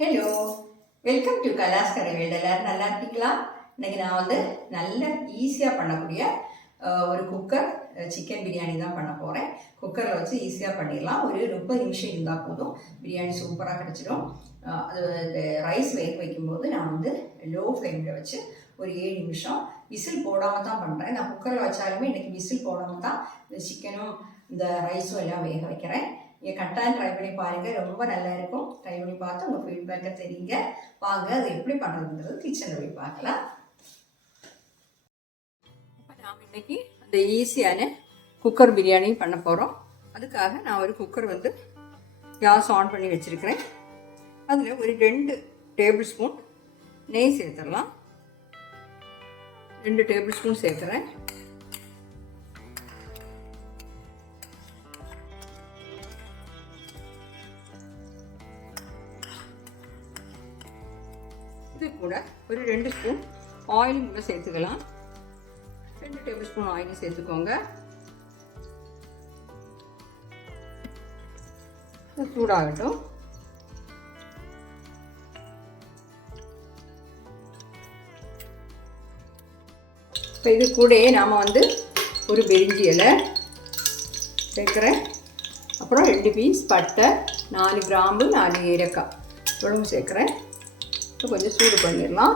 Hello welcome to கலாஸ் கடைவேல் எல்லாரும் நல்லா இருக்கீங்களா? இன்னைக்கு நான் வந்து நல்ல ஈஸியாக பண்ணக்கூடிய ஒரு குக்கர் சிக்கன் பிரியாணி தான் பண்ண போகிறேன் குக்கரில் வச்சு ஈஸியாக பண்ணிடலாம். ஒரு முப்பது நிமிஷம் இருந்தால் போதும். பிரியாணி சூப்பராக கிடச்சிடும். அது இந்த ரைஸ் வேக வைக்கும்போது நான் வந்து லோ ஃப்ளேமில் வச்சு ஒரு ஏழு நிமிஷம் விசில் போடாமல் தான் பண்ணுறேன் நான் குக்கரில் வச்சாலுமே இன்றைக்கி விசில் போடாமல் தான் இந்த சிக்கனும் இந்த ரைஸும் எல்லாம் வேக வைக்கிறேன். நீங்கள் கட்டாயம் ட்ரை பண்ணி பாருங்கள் ரொம்ப நல்லா இருக்கும். ட்ரை பண்ணி பார்த்து உங்கள் ஃபீட்பேக்கை தெரியுங்க. வாங்க அது எப்படி பண்ணுறதுங்கிறது கிச்சனில் போய் பார்க்கலாம். அப்போ நாம் இன்னைக்கு அந்த ஈஸியான குக்கர் பிரியாணி பண்ண போகிறோம் அதுக்காக நான் ஒரு குக்கர் வந்து கேஸ் ஆன் பண்ணி வச்சுருக்கிறேன். அதில் ஒரு ரெண்டு டேபிள் ஸ்பூன் நெய் சேர்த்துடலாம். ரெண்டு டேபிள் ஸ்பூன் சேர்க்குறேன். கூட ஒரு ரெண்டு ஸ்பூன் ஆயிலும் கூட சேர்த்துக்கலாம். ரெண்டு டேபிள் ஸ்பூன் ஆயிலும் சேர்த்துக்கோங்க. சூடாகட்டும். இப்போ இது கூடயே நாம் வந்து ஒரு பெரிஞ்சி இலை சேர்க்குறேன். அப்புறம் ரெண்டு பீஸ் பட்டை நாலு கிராம்பு நாலு ஏலக்காய். இவ்வளவு சேர்க்குறேன். கொஞ்சம் சூடு பண்ணிடலாம்.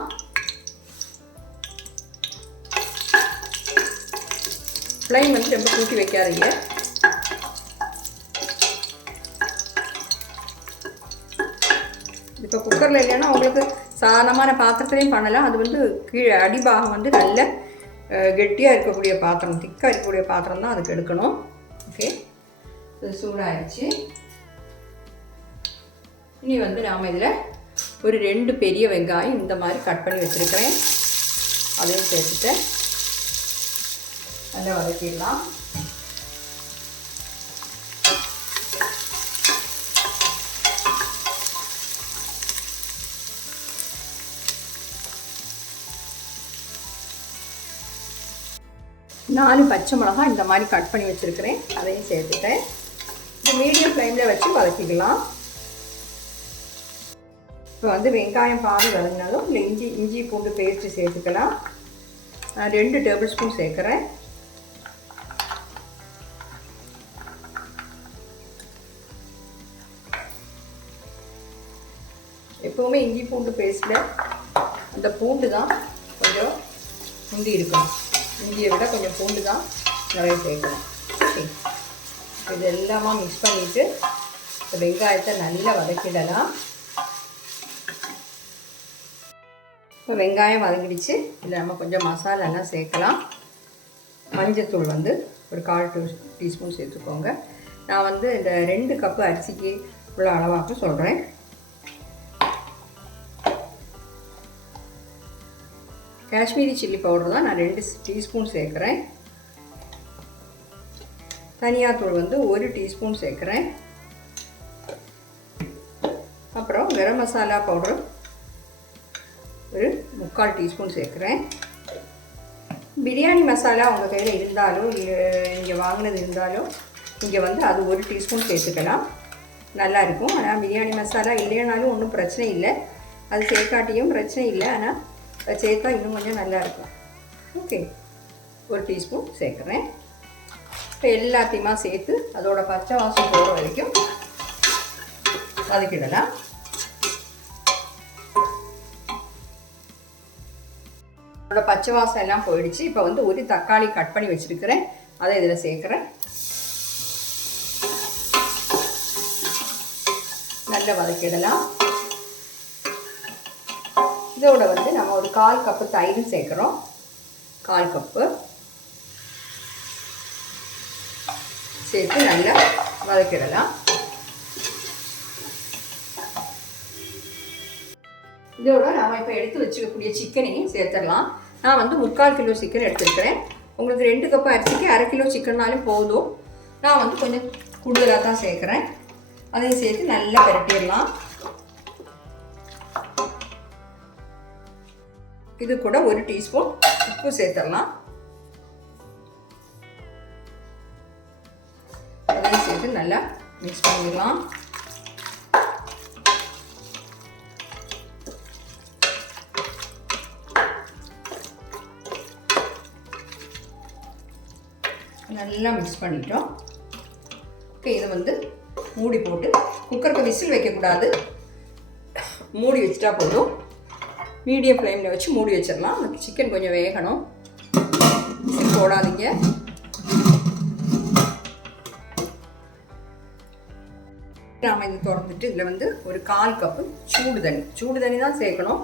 ஃப்ளைம் வந்து ரொம்ப கூட்டி வைக்காதீங்க. இப்போ குக்கரில் இல்லைன்னா உங்களுக்கு சாதாரணமான பாத்திரத்துலையும் பண்ணலாம். அது வந்து கீழே அடிபாகம் வந்து நல்ல கெட்டியாக இருக்கக்கூடிய பாத்திரம் திக்காக இருக்கக்கூடிய பாத்திரம் தான் அதுக்கு எடுக்கணும். ஓகே இது சூடாயிடுச்சு இனி வந்து நாம் இதில் ஒரு ரெண்டு பெரிய வெங்காயம் இந்த மாதிரி கட் பண்ணி வச்சுருக்கிறேன். அதையும் சேர்த்துட்டு நல்லா வதக்கிடலாம். நாலு பச்சை மிளகாய் இந்த மாதிரி கட் பண்ணி வச்சுருக்கிறேன். அதையும் சேர்த்துட்டேன். இது மீடியம் ஃப்ளேமில் வச்சு வதக்கிக்கலாம். இப்போ வந்து வெங்காயம் பாதி வதங்கினாலும் இல்லை இஞ்சி இஞ்சி பூண்டு பேஸ்ட்டு சேர்த்துக்கலாம். நான் ரெண்டு டேபிள் ஸ்பூன் சேர்க்குறேன். எப்போவுமே இஞ்சி பூண்டு பேஸ்ட்டில் அந்த பூண்டு தான் கொஞ்சம் முந்தி இருக்கணும். இஞ்சியை விட கொஞ்சம் பூண்டு தான் நிறைய சேர்க்கணும். இது எல்லாமே மிக்ஸ் பண்ணிவிட்டு இந்த வெங்காயத்தை நல்லா வதக்கிடலாம். இப்போ வெங்காயம் வதங்கிடுச்சு. இதில் நம்ம கொஞ்சம் மசாலாலாம் சேர்க்கலாம். மஞ்சத்தூள் வந்து ஒரு கால் டூ டீஸ்பூன் சேர்த்துக்கோங்க. நான் வந்து இந்த ரெண்டு கப்பு அரிசிக்கு உள்ள அளவாக சொல்கிறேன் காஷ்மீரி சில்லி பவுடர் தான் நான் ரெண்டு டீஸ்பூன் சேர்க்குறேன். தனியாத்தூள் வந்து ஒரு டீஸ்பூன் சேர்க்குறேன். அப்புறம் கரம் மசாலா பவுடர் ஒரு முக்கால் டீஸ்பூன் சேர்க்குறேன். பிரியாணி மசாலா உங்கள் கையில் இருந்தாலோ இல்லை இங்கே வாங்கினது இருந்தாலோ இங்கே வந்து அது ஒரு டீஸ்பூன் சேர்த்துக்கலாம். நல்லா இருக்கும். ஆனால் பிரியாணி மசாலா இல்லைனாலும் ஒன்றும் பிரச்சனை இல்லை. அது சேர்க்காட்டியும் பிரச்சனை இல்லை. ஆனால் சேர்த்தா இன்னும் கொஞ்சம் நல்லா இருக்கும். ஓகே. ஒரு டீஸ்பூன் சேர்க்குறேன். இப்போ எல்லாத்தையுமா சேர்த்து அதோட பச்சை வாசம் போகிற வரைக்கும் வதக்கிடலாம். அதோட பச்சை வாசம் எல்லாம் போயிடுச்சு. இப்போ வந்து ஒரு தக்காளி கட் பண்ணி வச்சுருக்கிறேன். அதை இதில் சேர்க்குறேன். நல்லா வதக்கிடலாம். இதோட வந்து நம்ம ஒரு கால் கப்பு தயிர் சேர்க்குறோம். கால் கப்பு சேர்த்து நல்லா வதக்கிடலாம். இதோட நாம் இப்போ எடுத்து வச்சுக்கக்கூடிய சிக்கனையும் சேர்த்துடலாம். நான் வந்து முக்கால் கிலோ சிக்கன் எடுத்துருக்கிறேன். உங்களுக்கு ரெண்டு கப் அரிசிக்கு அரை கிலோ சிக்கன்னாலும் போதும். நான் வந்து கொஞ்சம் கூடுதலாக தான் சேர்க்குறேன். அதையும் சேர்த்து நல்லா விரட்டிடலாம் இது கூட ஒரு டீஸ்பூன் உப்பு சேர்த்துடலாம். அதையும் சேர்த்து நல்லா மிக்ஸ் பண்ணிடலாம். நல்லா மிக்ஸ் பண்ணிட்டோம். ஓகே இதை வந்து மூடி போட்டு குக்கருக்கு விசில் வைக்கக்கூடாது. மூடி வச்சுட்டா போதும். மீடியம் ஃப்ளேமில் வச்சு மூடி வச்சிடலாம். சிக்கன் கொஞ்சம் வேகணும். விசில் போடாதீங்க. நாம் இது திறந்துட்டு இதில் வந்து ஒரு கால் கப்பு சூடு தண்ணி. சூடு தண்ணி தான் சேர்க்கணும்.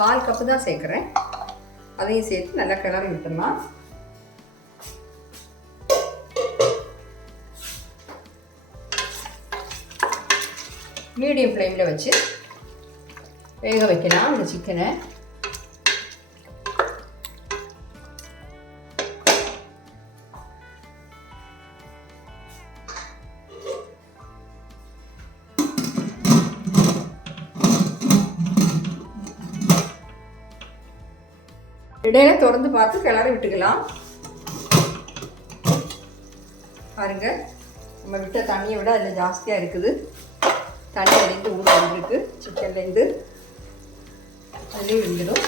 கால் கப்பு தான் சேர்க்குறேன். அதையும் சேர்த்து நல்லா கிளறி விட்டுடலாம். மீடியம் ஃப்ளேமில் வச்சு வேக வைக்கலாம் இந்த சிக்கனை. இடையில திறந்து பார்த்து கிளறி விட்டுக்கலாம். பாருங்க நம்ம விட்ட தண்ணியை விட அதில் ஜாஸ்தியாக இருக்குது. தண்ணி அதுலேருந்து ஊற வந்துருக்கு சிக்கன்லேருந்து அதுலேயும் விழுந்துடும்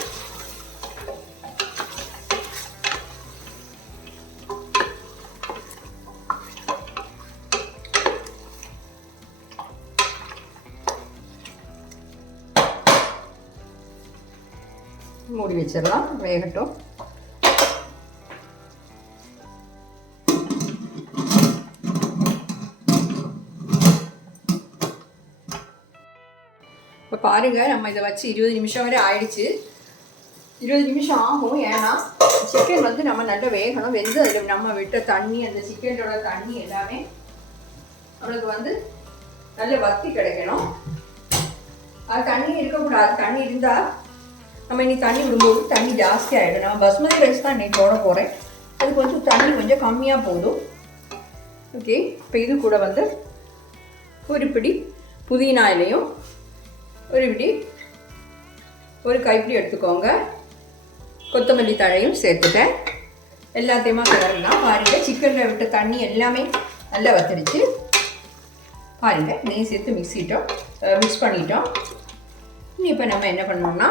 மூடி வச்சிடலாம் வேகட்டும் பாருங்கள் நம்ம இதை வச்சு இருபது நிமிஷம் வரை ஆயிடுச்சு. இருபது நிமிஷம் ஆகும் ஏன்னா சிக்கன் வந்து நம்ம நல்லா வேகணும் வெந்து அதில் நம்ம விட்ட தண்ணி அந்த சிக்கனோட தண்ணி எல்லாமே நம்மளுக்கு வந்து நல்ல வத்தி கிடைக்கணும். அது தண்ணி இருக்கக்கூடாது தண்ணி இருந்தால் நம்ம இன்னைக்கு தண்ணி விடும்போது தண்ணி ஜாஸ்தி ஆகிடும் நம்ம பஸ்மதி ரைஸ் தான் இன்னைக்கு போட போகிறேன் அது கொஞ்சம் தண்ணி கொஞ்சம் கம்மியாக போதும். ஓகே இப்போ இது கூட வந்து ஒரு பிடி புதினா இலையும் ஒரு இப்படி ஒரு கைப்பிடி எடுத்துக்கோங்க. கொத்தமல்லி தழையும் சேர்த்துட்டேன். எல்லாத்தையுமா கிளறலாம். பாருங்க சிக்கனில் விட்ட தண்ணி எல்லாமே நல்லா வத்திருச்சு. பாருங்க நெய் சேர்த்து மிக்சிட்டோம் மிக்ஸ் பண்ணிட்டோம். இனி இப்போ நம்ம என்ன பண்ணோம்னா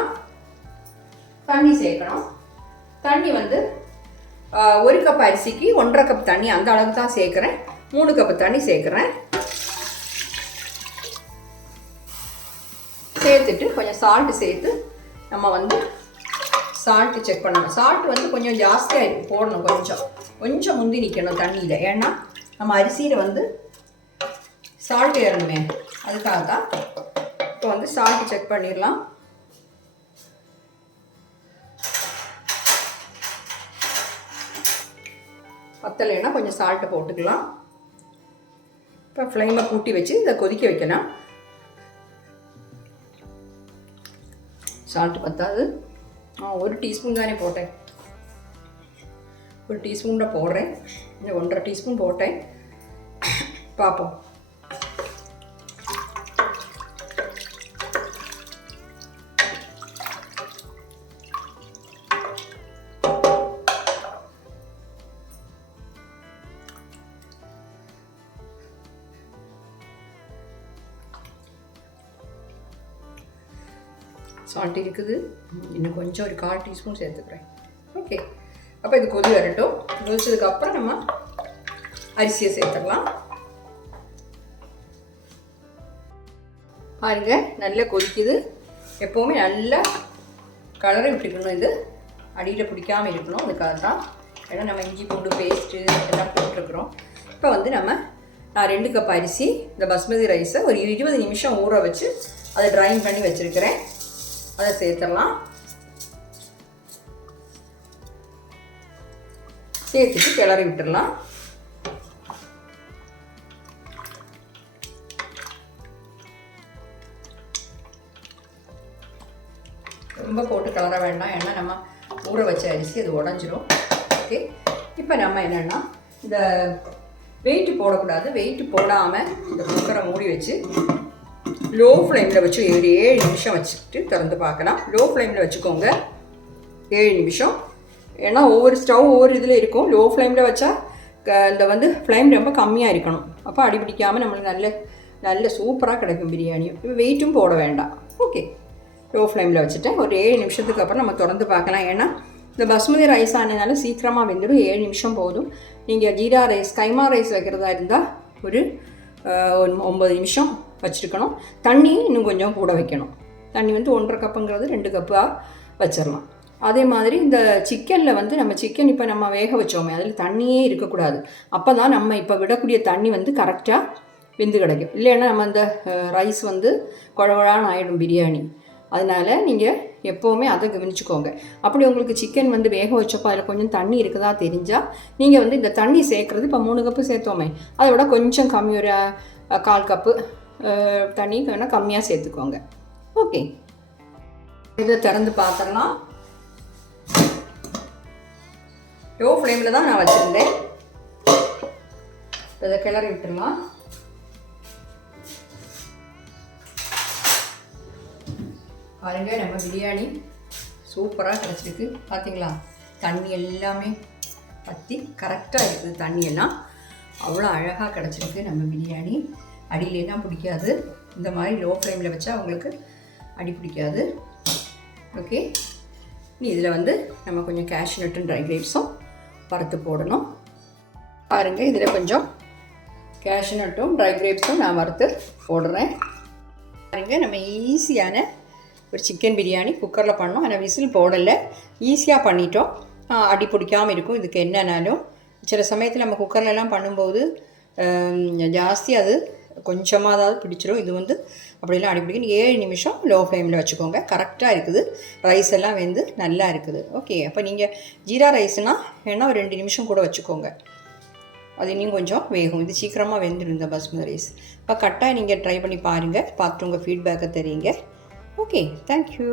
தண்ணி சேர்க்கணும். தண்ணி வந்து ஒரு கப் அரிசிக்கு ஒன்றரை கப் தண்ணி அந்த அளவுக்கு தான் சேர்க்குறேன். மூணு கப் தண்ணி சேர்க்குறேன். சேர்த்துட்டு கொஞ்சம் சால்ட்டு சேர்த்து நம்ம வந்து சால்ட்டு செக் பண்ணணும். சால்ட் வந்து கொஞ்சம் ஜாஸ்தியாக போடணும் கொஞ்சம். கொஞ்சம் முந்தி நிற்கணும் தண்ணியில். ஏன்னா நம்ம அரிசியில் வந்து சால்ட் ஏறணுமே. அதுக்காக தான் இப்போ வந்து சால்ட்டு செக் பண்ணிடலாம். பத்தலைன்னா கொஞ்சம் சால்ட்டு போட்டுக்கலாம். இப்போ ஃப்ளைமை கூட்டி வச்சு இதை கொதிக்க வைக்கணும். சால்ட்டு பத்தாது. ஆ ஒரு டீஸ்பூன் தானே போட்டேன். ஒரு டீஸ்பூன் தான் போடுறேன். இந்த ஒன்றரை டீஸ்பூன் போட்டேன். சால்ட் இருக்குது. இன்னும் கொஞ்சம் ஒரு கால் டீஸ்பூன் சேர்த்துக்கிறேன். ஓகே அப்போ இது கொதி வரட்டும். கொதிச்சதுக்கப்புறம் நம்ம அரிசியை சேர்த்துக்கலாம். பாருங்க நல்லா கொதிக்குது. எப்போவுமே நல்லா கலரை விட்டுக்கணும் இது. அடியில் பிடிக்காமல் இருக்கணும். அதுக்காக தான் ஏன்னா நம்ம இஞ்சி பூண்டு பேஸ்ட்டு எல்லாம் போட்டிருக்கிறோம். இப்போ வந்து நம்ம நான் ரெண்டு கப் அரிசி இந்த பஸ்மதி ரைஸை ஒரு இருபது நிமிஷம் ஊற வச்சு அதை ட்ரைன் பண்ணி வச்சுருக்கிறேன். அதை சேர்த்துடலாம். சேர்த்துட்டு கிளறி விட்டுடலாம். ரொம்ப போட்டு கிளற வேண்டாம். ஏன்னா நம்ம ஊற வச்ச அரிசி அது உடஞ்சிரும். ஓகே இப்போ நம்ம என்னென்னா இந்த வெயிட்டு போடக்கூடாது. வெயிட்டு போடாமல் இந்த குக்கரை மூடி வச்சு லோ ஃப்ளேமில் வச்சு ஒரு ஏழு நிமிஷம் வச்சுட்டு திறந்து பார்க்கலாம். லோ ஃப்ளேமில் வச்சுக்கோங்க. ஏழு நிமிஷம். ஏன்னா ஒவ்வொரு ஸ்டவ் ஒவ்வொரு இதில் இருக்கும். லோ ஃப்ளேமில் வச்சா இந்த வந்து ஃப்ளேம் ரொம்ப கம்மியாக இருக்கணும். அப்போ அடிபிடிக்காமல் நம்மளுக்கு நல்ல நல்ல சூப்பராக கிடைக்கும் பிரியாணி. வெயிட்டும் போட வேண்டாம். ஓகே. லோ ஃப்ளேமில் வச்சுட்டேன். ஒரு ஏழு நிமிஷத்துக்கு அப்புறம் நம்ம திறந்து பார்க்கலாம். ஏன்னா இந்த பஸ்மதி ரைஸ் ஆனதுனால சீக்கிரமாக வெந்துடும். ஏழு நிமிஷம் போதும். நீங்கள் ஜீரா ரைஸ் கைமா ரைஸ் வைக்கிறதா இருந்தால் ஒரு ஒம்பது நிமிஷம் வச்சுருக்கணும். தண்ணி இன்னும் கொஞ்சம் கூட வைக்கணும். தண்ணி வந்து ஒன்றரை கப்புங்கிறது ரெண்டு கப்பாக வச்சிடலாம் அதே மாதிரி இந்த சிக்கனில் வந்து நம்ம சிக்கன் இப்போ நம்ம வேக வச்சோமே அதில் தண்ணியே இருக்கக்கூடாது. அப்போ தான் நம்ம இப்போ விடக்கூடிய தண்ணி வந்து கரெக்டாக வெந்து கிடைக்கும். இல்லைன்னா நம்ம அந்த ரைஸ் வந்து குழவழான்னு ஆகிடும் பிரியாணி. அதனால் நீங்கள் எப்போவுமே அதை கவனிச்சுக்கோங்க. அப்படி உங்களுக்கு சிக்கன் வந்து வேக வச்சப்போ அதில் கொஞ்சம் தண்ணி இருக்குதா தெரிஞ்சால் நீங்கள் வந்து இந்த தண்ணி சேர்க்குறது இப்போ மூணு கப்பு சேர்த்தோமே அதை விட கொஞ்சம் கம்மி ஒரு கால் கப்பு தண்ணி வேணால் கம்மியாக சேர்த்துக்கோங்க. ஓகே இதை திறந்து பார்த்துடலாம். லோ ஃப்ளேமில் தான் நான் வச்சுருந்தேன். இதை கிளறி விட்டுருலாம் பாருங்கள் நம்ம பிரியாணி சூப்பராக கிடச்சிருக்கு. பார்த்தீங்களா தண்ணி எல்லாமே பற்றி கரெக்டாக இருக்குது தண்ணியெல்லாம். அவ்வளோ அழகாக கிடச்சிருக்கு நம்ம பிரியாணி. அடியிலலாம் பிடிக்காது? இந்த மாதிரி லோ ஃப்ளேமில் வச்சா அவங்களுக்கு அடி பிடிக்காது. ஓகே இனி இதில் வந்து நம்ம கொஞ்சம் கேஷ்நட்டும் ட்ரை கிரேப்ஸும் வறுத்து போடணும். பாருங்கள் இதில் கொஞ்சம் கேஷ்நட்டும் ட்ரை கிரேப்ஸும் நான் வறுத்து போடுறேன். பாருங்கள் நம்ம ஈஸியான ஒரு சிக்கன் பிரியாணி குக்கரில் பண்ணோம். ஆனால் விசில் போடலை. ஈஸியாக பண்ணிட்டோம். அடி பிடிக்காமல் இருக்கும். இதுக்கு என்னன்னாலும் சில சமயத்தில் நம்ம குக்கர்லலாம் பண்ணும்போது ஜாஸ்தி அது கொஞ்சமாக அதாவது பிடிச்சிரும். இது வந்து அப்படிலாம் அடி பிடிக்கும். ஏழு நிமிஷம் லோ ஃப்ளேமில் வச்சுக்கோங்க கரெக்டாக இருக்குது. ரைஸ் எல்லாம் வெந்து நல்லா இருக்குது. ஓகே அப்போ நீங்கள் ஜீரா ரைஸ்னால் வேணால் ஒரு ரெண்டு நிமிஷம் கூட வச்சுக்கோங்க. அது இன்னும் கொஞ்சம் வேகும். இது சீக்கிரமாக வெந்துடும் இந்த பஸ்மதி ரைஸ் இப்போ கரெக்டாக நீங்கள் ட்ரை பண்ணி பாருங்கள் பார்த்து உங்கள் ஃபீட்பேக்கை தெரியுங்க. Okay thank you